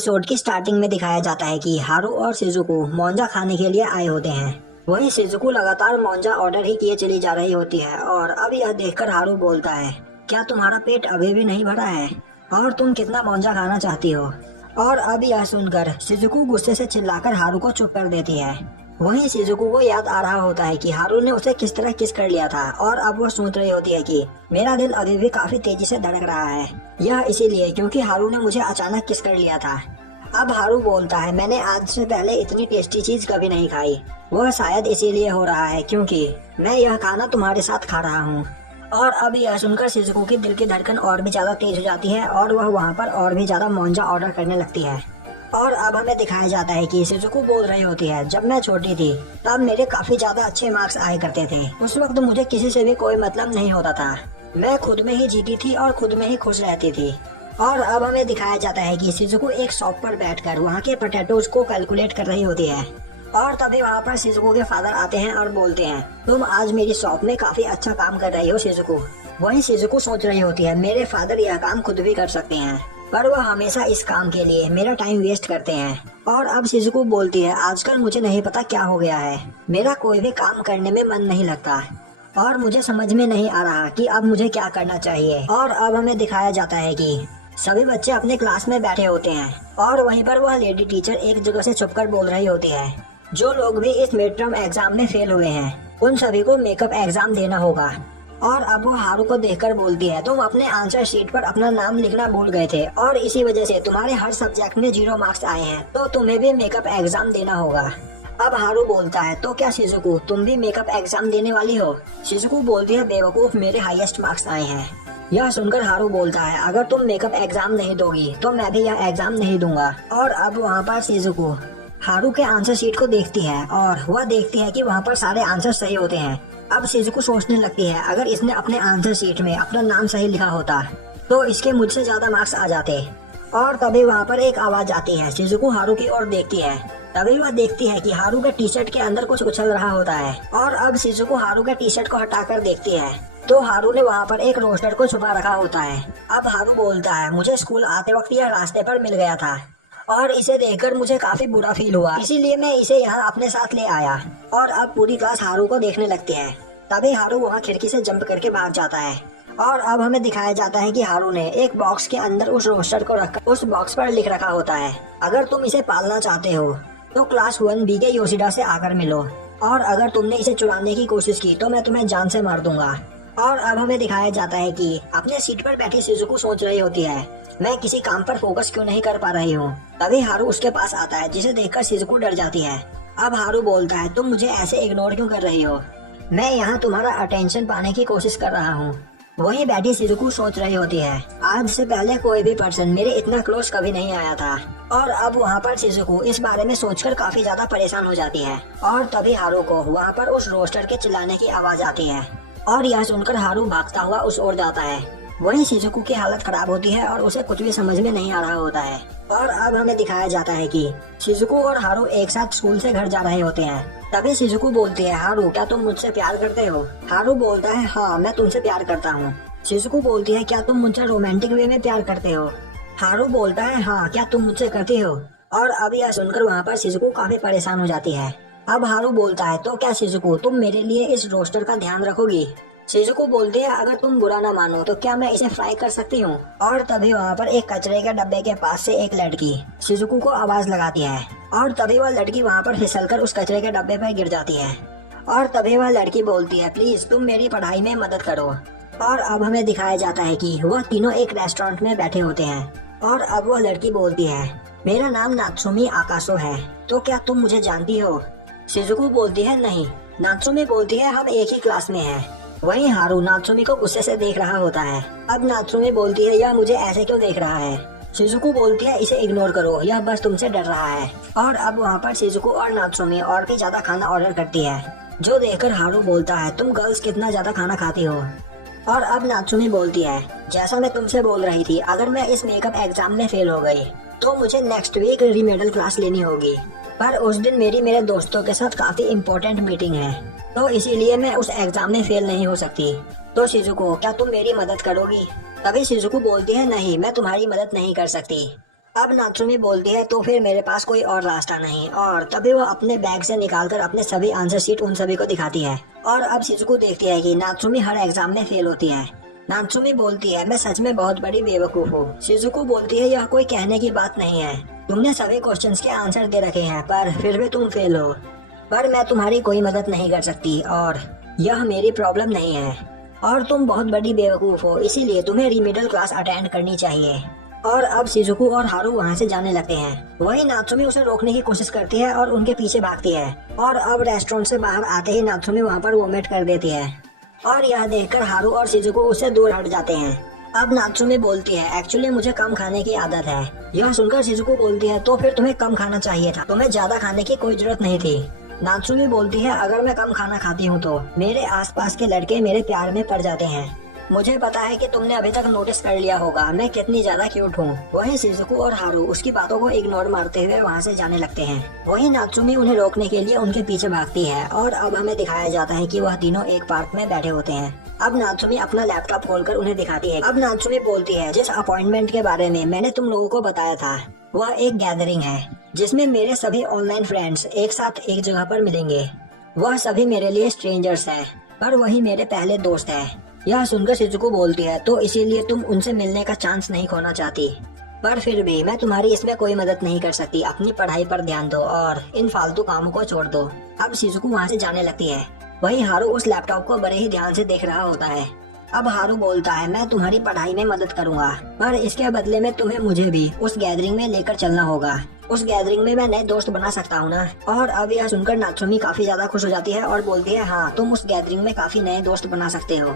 Episode की starting में दिखाया जाता है कि हारू और शिजुको मोंजा खाने के लिए आए होते हैं। वहीं शिजुको लगातार मोंजा ऑर्डर ही किए चली जा रही होती है और अब यह देखकर हारू बोलता है, क्या तुम्हारा पेट अभी भी नहीं भरा है और तुम कितना मोंजा खाना चाहती हो। और अब यह सुनकर शिजुको गुस्से से चिल्लाकर हारू को चुप कर देती है। वहीं शिजुको को याद आ रहा होता है कि हारू ने उसे किस तरह किस कर लिया था और अब वो सोच रही होती है कि मेरा दिल अभी भी काफी तेजी से धड़क रहा है, यह इसीलिए क्योंकि हारू ने मुझे अचानक किस कर लिया था। अब हारू बोलता है, मैंने आज से पहले इतनी टेस्टी चीज कभी नहीं खाई। वह शायद इसीलिए हो रहा है क्योंकि मैं यह खाना तुम्हारे साथ खा रहा हूँ। और अब यह सुनकर शिजुको की दिल की धड़कन और भी ज्यादा तेज हो जाती है और वह वहाँ पर और भी ज्यादा मोंजा ऑर्डर करने लगती है। और अब हमें दिखाया जाता है कि शिजुको बोल रही होती है, जब मैं छोटी थी तब मेरे काफी ज्यादा अच्छे मार्क्स आए करते थे। उस वक्त मुझे किसी से भी कोई मतलब नहीं होता था। मैं खुद में ही जीती थी और खुद में ही खुश रहती थी। और अब हमें दिखाया जाता है कि शिजुको एक शॉप पर बैठकर वहाँ के पोटैटोज को कैलकुलेट कर रही होती है। और तभी वहाँ पर शिजुको के फादर आते हैं और बोलते हैं, तुम आज मेरी शॉप में काफी अच्छा काम कर रही हो शिजुको। वहीं शिजुको सोच रही होती है, मेरे फादर यह काम खुद भी कर सकते हैं पर वह हमेशा इस काम के लिए मेरा टाइम वेस्ट करते हैं। और अब शिजुको बोलती है, आजकल मुझे नहीं पता क्या हो गया है, मेरा कोई भी काम करने में मन नहीं लगता और मुझे समझ में नहीं आ रहा कि अब मुझे क्या करना चाहिए। और अब हमें दिखाया जाता है कि सभी बच्चे अपने क्लास में बैठे होते हैं और वहीं पर वह लेडी टीचर एक जगह से छुपकर बोल रही होती है, जो लोग भी इस मिड टर्म एग्जाम में फेल हुए हैं उन सभी को मेकअप एग्जाम देना होगा। और अब वो हारू को देखकर बोलती है, तुम अपने आंसर शीट पर अपना नाम लिखना भूल गए थे और इसी वजह से तुम्हारे हर सब्जेक्ट में 0 मार्क्स आए हैं, तो तुम्हें भी मेकअप एग्जाम देना होगा। अब हारू बोलता है, तो क्या शिजुको तुम भी मेकअप एग्जाम देने वाली हो। शिजुको बोलती है, बेवकूफ, मेरे हाईएस्ट मार्क्स आए हैं। यह सुनकर हारू बोलता है, अगर तुम मेकअप एग्जाम नहीं दोगी तो मैं भी यह एग्जाम नहीं दूंगा। और अब वहाँ पर शिजुको हारू के आंसर शीट को देखती है और वह देखती है कि वहाँ पर सारे आंसर सही होते हैं। अब शिजुको सोचने लगती है, अगर इसने अपने आंसर शीट में अपना नाम सही लिखा होता तो इसके मुझसे ज्यादा मार्क्स आ जाते। और तभी वहाँ पर एक आवाज आती है। शिजुको हारू की ओर देखती है, तभी वह देखती है कि हारू के टी शर्ट के अंदर कुछ उछल रहा होता है। और अब शिजुको हारू के टी शर्ट को हटाकर देखती है तो हारू ने वहाँ पर एक रोस्टर को छुपा रखा होता है। अब हारू बोलता है, मुझे स्कूल आते वक्त यह रास्ते पर मिल गया था और इसे देखकर मुझे काफी बुरा फील हुआ, इसीलिए मैं इसे यहाँ अपने साथ ले आया। और अब पूरी क्लास हारू को देखने लगती है। तभी हारू वहाँ खिड़की से जंप करके भाग जाता है। और अब हमें दिखाया जाता है कि हारू ने एक बॉक्स के अंदर उस रोस्टर को रखकर उस बॉक्स पर लिख रखा होता है, अगर तुम इसे पालना चाहते हो तो क्लास 1B के योशिडा से आकर मिलो और अगर तुमने इसे चुराने की कोशिश की तो मैं तुम्हें जान से मार दूंगा। और अब हमें दिखाया जाता है कि अपने सीट पर बैठी शिजुको सोच रही होती है, मैं किसी काम पर फोकस क्यों नहीं कर पा रही हूँ। तभी हारू उसके पास आता है, जिसे देखकर शिजुको डर जाती है। अब हारू बोलता है, तुम मुझे ऐसे इग्नोर क्यों कर रही हो, मैं यहाँ तुम्हारा अटेंशन पाने की कोशिश कर रहा हूँ। वहीं बैठी शिजुको सोच रही होती है, आज से पहले कोई भी पर्सन मेरे इतना क्लोज कभी नहीं आया था। और अब वहाँ पर शिजुको इस बारे में सोचकर काफी ज्यादा परेशान हो जाती है। और तभी हारू को वहाँ पर उस रोस्टर के चिल्लाने की आवाज आती है और यह सुनकर हारू भागता हुआ उस ओर जाता है। वहीं शिजुको की हालत खराब होती है और उसे कुछ भी समझ में नहीं आ रहा होता है। और अब हमें दिखाया जाता है कि शिजुको और हारू एक साथ स्कूल से घर जा रहे होते हैं। तभी शिजुको बोलती है, हारू क्या तुम मुझसे प्यार करते हो। हारू बोलता है, हाँ मैं तुमसे प्यार करता हूँ। शिजुको बोलती है, क्या तुम मुझसे रोमांटिक वे में प्यार करते हो। हारू बोलता है, हाँ क्या तुम मुझसे करती हो। और अब यह सुनकर वहाँ पर शिजुको काफी परेशान हो जाती है। अब हारू बोलता है, तो क्या शिजुको तुम मेरे लिए इस रोस्टर का ध्यान रखोगी। शिजुको बोलती है, अगर तुम बुरा ना मानो तो क्या मैं इसे फ्राई कर सकती हूँ। और तभी वहाँ पर एक कचरे के डब्बे के पास से एक लड़की शिजुको को आवाज लगाती है और तभी वह लड़की वहाँ पर फिसलकर उस कचरे के डब्बे पर गिर जाती है। और तभी वह लड़की बोलती है, प्लीज तुम मेरी पढ़ाई में मदद करो। और अब हमें दिखाया जाता है कि वह तीनों एक रेस्टोरेंट में बैठे होते हैं। और अब वह लड़की बोलती है, मेरा नाम नात्सुमी आकाशो है, तो क्या तुम मुझे जानती हो। शिजुको बोलती है, नहीं। नात्सुमी बोलती है, हम एक ही क्लास में हैं। वहीं हारू नात्सुमी को गुस्से से देख रहा होता है। अब नात्सुमी बोलती है, यह मुझे ऐसे क्यों देख रहा है। शिजुको बोलती है, इसे इग्नोर करो, यह बस तुमसे डर रहा है। और अब वहाँ पर शिजुको और नात्सुमी और भी ज्यादा खाना ऑर्डर करती है, जो देखकर हारू बोलता है, तुम गर्ल्स कितना ज्यादा खाना खाती हो। और अब नात्सुमी बोलती है, जैसा मैं तुमसे बोल रही थी, अगर मैं इस मेकअप एग्जाम में फेल हो गई तो मुझे नेक्स्ट वीक रीमेडल क्लास लेनी होगी, पर उस दिन मेरे दोस्तों के साथ काफी इम्पोर्टेंट मीटिंग है, तो इसीलिए मैं उस एग्जाम में फेल नहीं हो सकती। तो शिजुको क्या तुम मेरी मदद करोगी। तभी शिजुको बोलती है, नहीं मैं तुम्हारी मदद नहीं कर सकती। अब नात्सुमी बोलती है तो फिर मेरे पास कोई और रास्ता नहीं, और तभी वो अपने बैग से निकालकर अपने सभी आंसर शीट उन सभी को दिखाती है। और अब शिजुको देखती है कि नात्सुमी हर एग्जाम में फेल होती है। नात्सुमी बोलती है मैं सच में बहुत बड़ी बेवकूफ हूँ। शिजुको बोलती है यह कोई कहने की बात नहीं है, तुमने सभी क्वेश्चंस के आंसर दे रखे हैं पर फिर भी तुम फेल हो। पर मैं तुम्हारी कोई मदद नहीं कर सकती और यह मेरी प्रॉब्लम नहीं है, और तुम बहुत बड़ी बेवकूफ हो, इसीलिए तुम्हें रिमिडल क्लास अटेंड करनी चाहिए। और अब शिजुको और हारू वहाँ से जाने लगते हैं। वही नात्सुमी उसे रोकने की कोशिश करती है और उनके पीछे भागती है। और अब रेस्टोरेंट से बाहर आते ही नात्सुमी वहाँ पर वोमिट कर देती है, और यह देखकर हारू और शिजुको उससे दूर हट जाते हैं। अब नात्सुमी बोलती है एक्चुअली मुझे कम खाने की आदत है। यह सुनकर शिजुको बोलती है तो फिर तुम्हें कम खाना चाहिए था, तुम्हें ज्यादा खाने की कोई जरूरत नहीं थी। नात्सुमी बोलती है अगर मैं कम खाना खाती हूँ तो मेरे आसपास के लड़के मेरे प्यार में पड़ जाते हैं। मुझे पता है कि तुमने अभी तक नोटिस कर लिया होगा मैं कितनी ज्यादा क्यूट हूँ। वहीं शिजुको और हारू उसकी बातों को इग्नोर मारते हुए वहाँ से जाने लगते हैं। वहीं नात्सुमी उन्हें रोकने के लिए उनके पीछे भागती है, और अब हमें दिखाया जाता है कि वह तीनों एक पार्क में बैठे होते हैं। अब नात्सुमी अपना लैपटॉप खोलकर उन्हें दिखाती है। अब नात्सुमी बोलती है जिस अपॉइंटमेंट के बारे में मैंने तुम लोगों को बताया था वह एक गैदरिंग है जिसमें मेरे सभी ऑनलाइन फ्रेंड्स एक साथ एक जगह पर मिलेंगे। वह सभी मेरे लिए स्ट्रेंजर्स हैं, पर वही मेरे पहले दोस्त हैं। यह सुनकर शिजुको बोलती है तो इसीलिए तुम उनसे मिलने का चांस नहीं खोना चाहती, पर फिर भी मैं तुम्हारी इसमें कोई मदद नहीं कर सकती। अपनी पढ़ाई पर ध्यान दो और इन फालतू कामों को छोड़ दो। अब शिजुको वहाँ से जाने लगती है। वहीं हारू उस लैपटॉप को बड़े ही ध्यान से देख रहा होता है। अब हारू बोलता है मैं तुम्हारी पढ़ाई में मदद करूंगा, पर इसके बदले में तुम्हें मुझे भी उस गैदरिंग में लेकर चलना होगा। उस गैदरिंग में मैं नए दोस्त बना सकता हूँ ना। और अब यह सुनकर नात्सुमी काफी ज्यादा खुश हो जाती है और बोलती है हाँ तुम उस गैदरिंग में काफी नए दोस्त बना सकते हो।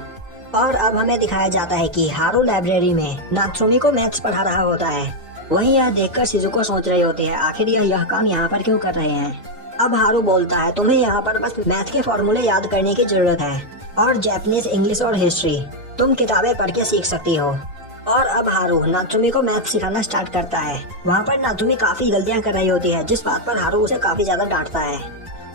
और अब हमें दिखाया जाता है कि हारू लाइब्रेरी में नात्सुमी को मैथ्स पढ़ा रहा होता है। वहीं यह देखकर शिजुको सोच रही होती है आखिर यह काम यहाँ पर क्यों कर रहे हैं। अब हारू बोलता है तुम्हें यहाँ पर बस मैथ के फॉर्मूले याद करने की जरूरत है, और जापानीज, इंग्लिश और हिस्ट्री तुम किताबें पढ़ के सीख सकती हो। और अब हारू नात्सुमी को मैथ सिखाना स्टार्ट करता है। वहाँ पर नात्सुमी काफी गलतियाँ कर रही होती है, जिस बात पर हारू उसे काफी ज्यादा डांटता है।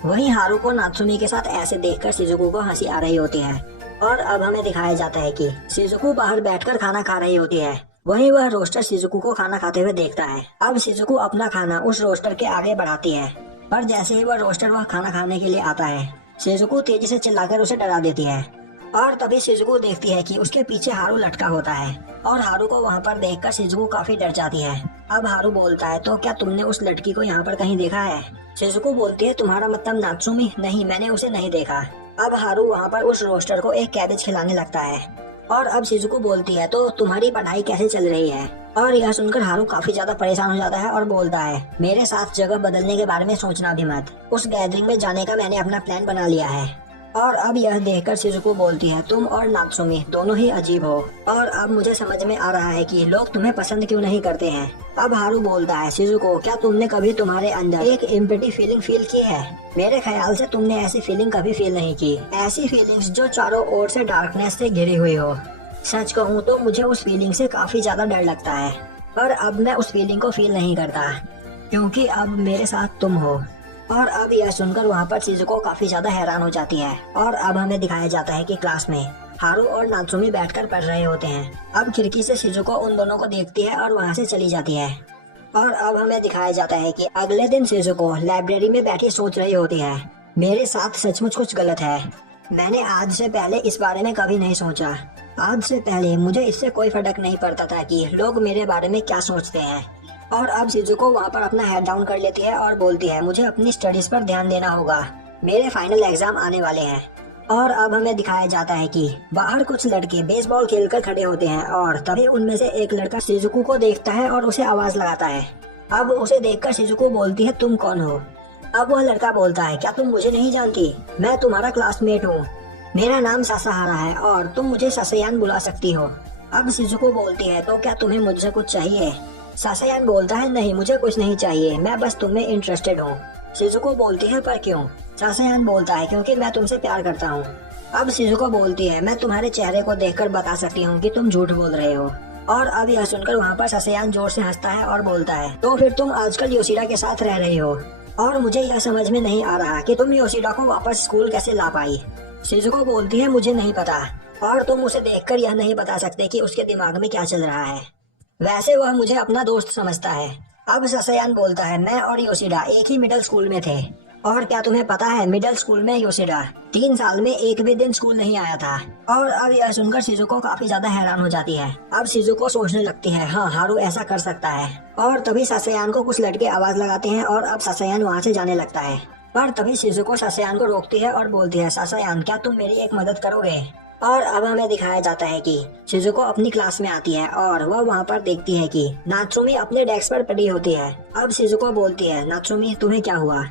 वहीं हारू को नात्सुमी के साथ ऐसे देखकर शिजुको को हंसी आ रही होती है। और अब हमें दिखाया जाता है कि शिजुको बाहर बैठकर खाना खा रही होती है। वहीं वह रोस्टर शिजुको को खाना खाते हुए देखता है। अब शिजुको अपना खाना उस रोस्टर के आगे बढ़ाती है, पर जैसे ही वह रोस्टर वह खाना खाने के लिए आता है शिजुको तेजी से चिल्लाकर उसे डरा देती है। और तभी शिजुको देखती है कि उसके पीछे हारू लटका होता है, और हारू को वहाँ पर देखकर शिजुको काफी डर जाती है। अब हारू बोलता है तो क्या तुमने उस लड़की को यहाँ पर कहीं देखा है। शिजुको बोलती है तुम्हारा मतलब नात्सुमी। नहीं, मैंने उसे नहीं देखा। अब हारू वहाँ पर उस रोस्टर को एक कैबेज खिलाने लगता है। और अब शिजुको बोलती है तो तुम्हारी पढ़ाई कैसे चल रही है। और यह सुनकर हारू काफी ज्यादा परेशान हो जाता है और बोलता है मेरे साथ जगह बदलने के बारे में सोचना भी मत, उस गैदरिंग में जाने का मैंने अपना प्लान बना लिया है। और अब यह देखकर शिजुको बोलती है तुम और नात्सुमी दोनों ही अजीब हो, और अब मुझे समझ में आ रहा है कि लोग तुम्हें पसंद क्यों नहीं करते हैं। अब हारू बोलता है शिजुको क्या तुमने कभी तुम्हारे अंदर एक एम्पैथी फीलिंग फील की है। मेरे ख्याल से तुमने ऐसी फीलिंग कभी फील नहीं की, ऐसी फीलिंग्स जो चारों ओर से डार्कनेस से घिरी हुई हो। सच कहूँ तो मुझे उस फीलिंग से काफी ज्यादा डर लगता है, पर अब मैं उस फीलिंग को फील नहीं करता क्योंकि अब मेरे साथ तुम हो। और अब यह सुनकर वहाँ पर शिजुको काफी ज्यादा हैरान हो जाती है। और अब हमें दिखाया जाता है कि क्लास में हारू और नात्सुमी बैठकर पढ़ रहे होते हैं। अब खिड़की से शिजुको उन दोनों को देखती है और वहाँ से चली जाती है। और अब हमें दिखाया जाता है कि अगले दिन शिजुको लाइब्रेरी में बैठी सोच रही होती है मेरे साथ सचमुच कुछ गलत है। मैंने आज से पहले इस बारे में कभी नहीं सोचा। आज से पहले मुझे इससे कोई फर्क नहीं पड़ता था कि लोग मेरे बारे में क्या सोचते हैं। और अब शिजुको वहाँ पर अपना हेड डाउन कर लेती है और बोलती है मुझे अपनी स्टडीज पर ध्यान देना होगा, मेरे फाइनल एग्जाम आने वाले हैं। और अब हमें दिखाया जाता है कि बाहर कुछ लड़के बेसबॉल खेलकर खड़े होते हैं, और तभी उनमें से एक लड़का शिजुको को देखता है और उसे आवाज लगाता है। अब उसे देखकर शिजुको बोलती है तुम कौन हो। अब वह लड़का बोलता है क्या तुम मुझे नहीं जानती, मैं तुम्हारा क्लासमेट हूँ, मेरा नाम सासाहारा है और तुम मुझे सासायान बुला सकती हो। अब शिजुको बोलती है तो क्या तुम्हें मुझसे कुछ चाहिए। सासायान बोलता है नहीं, मुझे कुछ नहीं चाहिए, मैं बस तुम्हें इंटरेस्टेड हूँ। शिजुको बोलती है पर क्यों। सासायान बोलता है क्योंकि मैं तुमसे प्यार करता हूँ। अब शिजुको बोलती है मैं तुम्हारे चेहरे को देखकर बता सकती हूँ कि तुम झूठ बोल रहे हो। और अब यह सुनकर वहाँ पर सासायान जोर से हंसता है और बोलता है तो फिर तुम आजकल योशिडा के साथ रह रही हो, और मुझे यह समझ में नहीं आ रहा कि तुम योशिडा को वापस स्कूल कैसे ला पाई। शिजुको बोलती है मुझे नहीं पता, और तुम उसे देखकर यह नहीं बता सकते कि उसके दिमाग में क्या चल रहा है। वैसे वह मुझे अपना दोस्त समझता है। अब ससयान बोलता है, मैं और योशिडा एक ही मिडिल स्कूल में थे। और क्या तुम्हें पता है, मिडिल स्कूल में योशिडा 3 साल में एक भी दिन स्कूल नहीं आया था। और अब यह सुनकर शिजुको काफी ज्यादा हैरान हो जाती है। अब शिजुको सोचने लगती है, हाँ हारू ऐसा कर सकता है। और तभी ससयान को कुछ लड़के आवाज लगाते हैं और अब ससयान वहाँ से जाने लगता है। पर तभी शिजुको ससयान को रोकती है और बोलती है, ससयान क्या तुम मेरी एक मदद करोगे। और अब हमें दिखाया जाता है कि शिजुको अपनी क्लास में आती है और वह वहाँ पर देखती है कि नात्सुमी अपने डेस्क पर पड़ी होती है। अब शिजुको बोलती है, नात्सुमी तुम्हें क्या हुआ।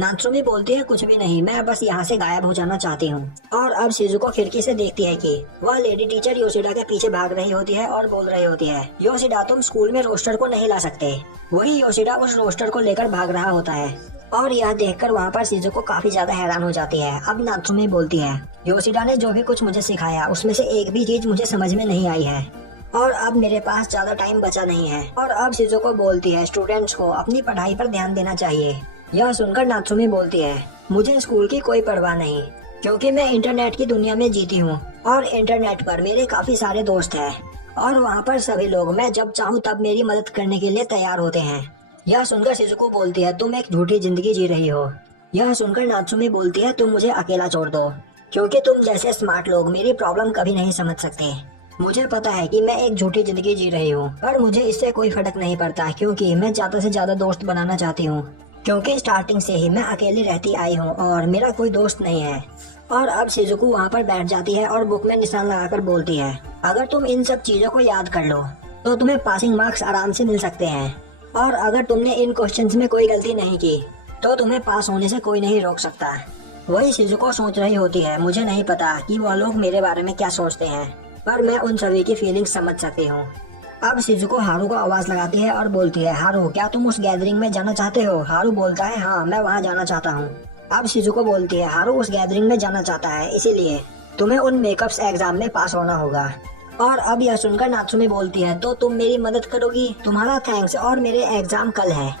नात्सुमी बोलती है, कुछ भी नहीं, मैं बस यहाँ से गायब हो जाना चाहती हूँ। और अब शिजुको खिड़की से देखती है कि वह लेडी टीचर योशिडा के पीछे भाग रही होती है और बोल रही होती है, योशिडा तुम स्कूल में रोस्टर को नहीं ला सकते। वही योशिडा उस रोस्टर को लेकर भाग रहा होता है। और यह देखकर वहाँ पर शिजुको काफी ज्यादा हैरान हो जाती है। अब नात्सुमी बोलती है, योशिडा ने जो भी कुछ मुझे सिखाया उसमें से एक भी चीज मुझे समझ में नहीं आई है और अब मेरे पास ज्यादा टाइम बचा नहीं है। और अब शिजुको बोलती है, स्टूडेंट्स को अपनी पढ़ाई पर ध्यान देना चाहिए। यह सुनकर नात्सुमी बोलती है, मुझे स्कूल की कोई परवाह नहीं, क्योंकि मैं इंटरनेट की दुनिया में जीती हूँ और इंटरनेट पर मेरे काफी सारे दोस्त हैं और वहाँ पर सभी लोग मैं जब चाहूँ तब मेरी मदद करने के लिए तैयार होते हैं। यह सुनकर शिजुको बोलती है, तुम एक झूठी जिंदगी जी रही हो। यह सुनकर नात्सुमी बोलती है, तुम मुझे अकेला छोड़ दो, क्योंकि तुम जैसे स्मार्ट लोग मेरी प्रॉब्लम कभी नहीं समझ सकते। मुझे पता है कि मैं एक झूठी जिंदगी जी रही हूँ, पर मुझे इससे कोई फर्क नहीं पड़ता, क्योंकि मैं ज्यादा से ज्यादा दोस्त बनाना चाहती हूँ, क्योंकि स्टार्टिंग से ही मैं अकेली रहती आई हूँ और मेरा कोई दोस्त नहीं है। और अब शिजुको वहाँ पर बैठ जाती है और बुक में निशान लगाकर बोलती है, अगर तुम इन सब चीजों को याद कर लो तो तुम्हें पासिंग मार्क्स आराम से मिल सकते हैं, और अगर तुमने इन क्वेश्चंस में कोई गलती नहीं की तो तुम्हें पास होने से कोई नहीं रोक सकता। वही शिजुको सोच रही होती है, मुझे नहीं पता कि वह लोग मेरे बारे में क्या सोचते हैं, पर मैं उन सभी की फीलिंग्स समझ सकती हूँ। अब शिजुको हारू को आवाज लगाती है और बोलती है, हारू क्या तुम उस गैदरिंग में जाना चाहते हो। हारू बोलता है, हाँ मैं वहाँ जाना चाहता हूँ। अब शिजुको बोलती है, हारू उस गैदरिंग में जाना चाहता है, इसीलिए तुम्हें उन मेकअप्स एग्जाम में पास होना होगा। और अब यह सुनकर नात्सुमी बोलती है, तो तुम मेरी मदद करोगी, तुम्हारा थैंक्स, और मेरे एग्जाम कल है।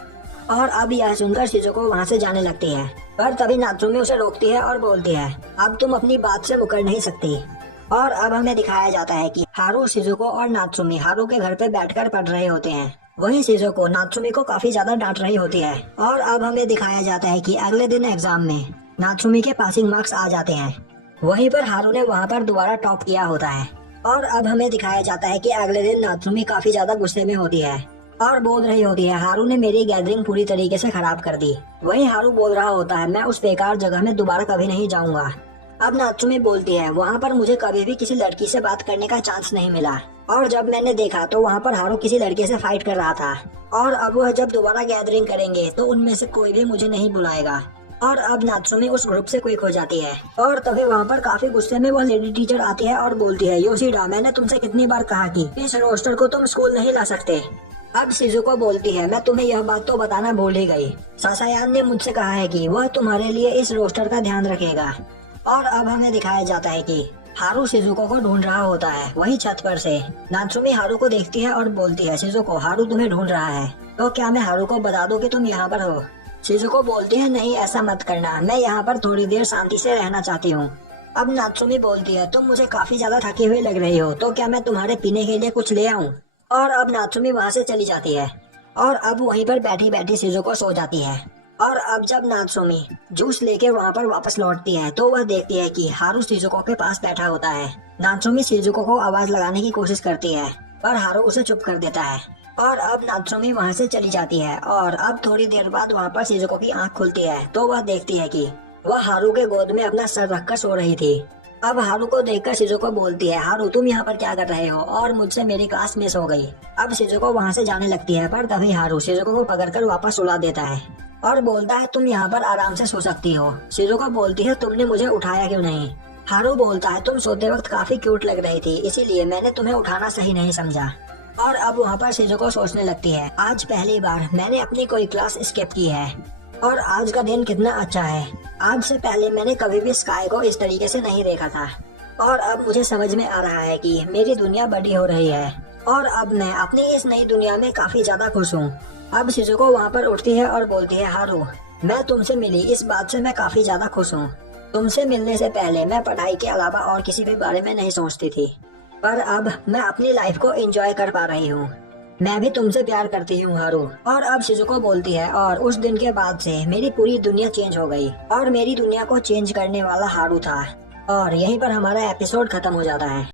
और अब यह सुनकर शिजुको वहाँ से जाने लगती है, पर तभी नात्सुमी उसे रोकती है और बोलती है, अब तुम अपनी बात से मुकर नहीं सकती। और अब हमें दिखाया जाता है कि हारू, शिजुको और नात्सुमी हारू के घर पे बैठकर पढ़ रहे होते हैं। वहीं शिजुको नात्सुमी को काफी ज्यादा डांट रही होती है। और अब हमें दिखाया जाता है कि अगले दिन एग्जाम में नात्सुमी के पासिंग मार्क्स आ जाते हैं। वहीं पर हारू ने वहाँ पर दोबारा टॉप किया होता है। और अब हमें दिखाया जाता है कि अगले दिन नात्सुमी काफी ज्यादा गुस्से में होती है और बोल रही होती है, हारू ने मेरी गैदरिंग पूरी तरीके से खराब कर दी। वहीं हारू बोल रहा होता है, मैं उस बेकार जगह में दोबारा कभी नहीं जाऊंगा। अब नात्सुमी बोलती है, वहाँ पर मुझे कभी भी किसी लड़की से बात करने का चांस नहीं मिला, और जब मैंने देखा तो वहाँ पर हारू किसी लड़के से फाइट कर रहा था, और अब वह जब दोबारा गैदरिंग करेंगे तो उनमें से कोई भी मुझे नहीं बुलाएगा। और अब नात्सुमी उस ग्रुप से क्विक हो जाती है। और तभी वहाँ पर काफी गुस्से में वह लेडी टीचर आती है और बोलती है, योशिडा मैंने तुमसे कितनी बार कहा कि इस रोस्टर को तुम स्कूल नहीं ला सकते। अब शिजुको बोलती है, मैं तुम्हें यह बात तो बताना भूल ही गई, ससायान ने मुझसे कहा है कि वह तुम्हारे लिए इस रोस्टर का ध्यान रखेगा। और अब हमें दिखाया जाता है कि हारू शिजुको को ढूंढ रहा होता है। वही छत पर से नात्सुमी हारू को देखती है और बोलती है, शिजुको हारू तुम्हें ढूंढ रहा है, तो क्या मैं हारू को बता दूं कि तुम यहाँ पर हो। शिजुको बोलती है, नहीं ऐसा मत करना, मैं यहाँ पर थोड़ी देर शांति से रहना चाहती हूँ। अब नात्सुमी बोलती है, तुम मुझे काफी ज्यादा थकी हुई लग रही हो, तो क्या मैं तुम्हारे पीने के लिए कुछ ले आऊँ। और अब नात्सुमी वहाँ से चली जाती है और अब वहीं पर बैठी बैठी शिजुको सो जाती है। और अब जब नात्सुमी जूस लेके वहाँ पर वापस लौटती है तो वह देखती है कि हारू शिजुको के पास बैठा होता है। नात्सुमी शिजुको को आवाज लगाने की कोशिश करती है, पर हारू उसे चुप कर देता है। और अब नात्सुमी वहाँ से चली जाती है और अब थोड़ी देर बाद वहाँ पर शिजुको की आंख खुलती है तो वह देखती है कि वह हारू के गोद में अपना सर रखकर सो रही थी। अब हारू को देखकर शिजुको बोलती है, हारू तुम यहाँ पर क्या कर रहे हो, और मुझसे मेरी क्लास मिस हो गई। अब शिजुको वहाँ से जाने लगती है, पर तभी हारू शिजुको को पकड़कर वापस सुला देता है और बोलता है, तुम यहाँ पर आराम से सो सकती हो। शिजुको बोलती है, तुमने मुझे उठाया क्यों नहीं। हारू बोलता है, तुम सोते वक्त काफी क्यूट लग रही थी, इसीलिए मैंने तुम्हें उठाना सही नहीं समझा। और अब वहाँ पर शिजुको सोचने लगती है, आज पहली बार मैंने अपनी कोई क्लास स्किप की है और आज का दिन कितना अच्छा है। आज से पहले मैंने कभी भी स्काई को इस तरीके से नहीं देखा था और अब मुझे समझ में आ रहा है कि मेरी दुनिया बड़ी हो रही है और अब मैं अपनी इस नई दुनिया में काफी ज्यादा खुश हूँ। अब शिजुको वहाँ पर उठती है और बोलती है, हारू मैं तुमसे मिली, इस बात से मैं काफी ज्यादा खुश हूँ। तुमसे मिलने से पहले मैं पढ़ाई के अलावा और किसी भी बारे में नहीं सोचती थी, पर अब मैं अपनी लाइफ को एंजॉय कर पा रही हूँ। मैं भी तुमसे प्यार करती हूँ हारू। और अब शिजुको बोलती है, और उस दिन के बाद से मेरी पूरी दुनिया चेंज हो गई और मेरी दुनिया को चेंज करने वाला हारू था। और यहीं पर हमारा एपिसोड खत्म हो जाता है।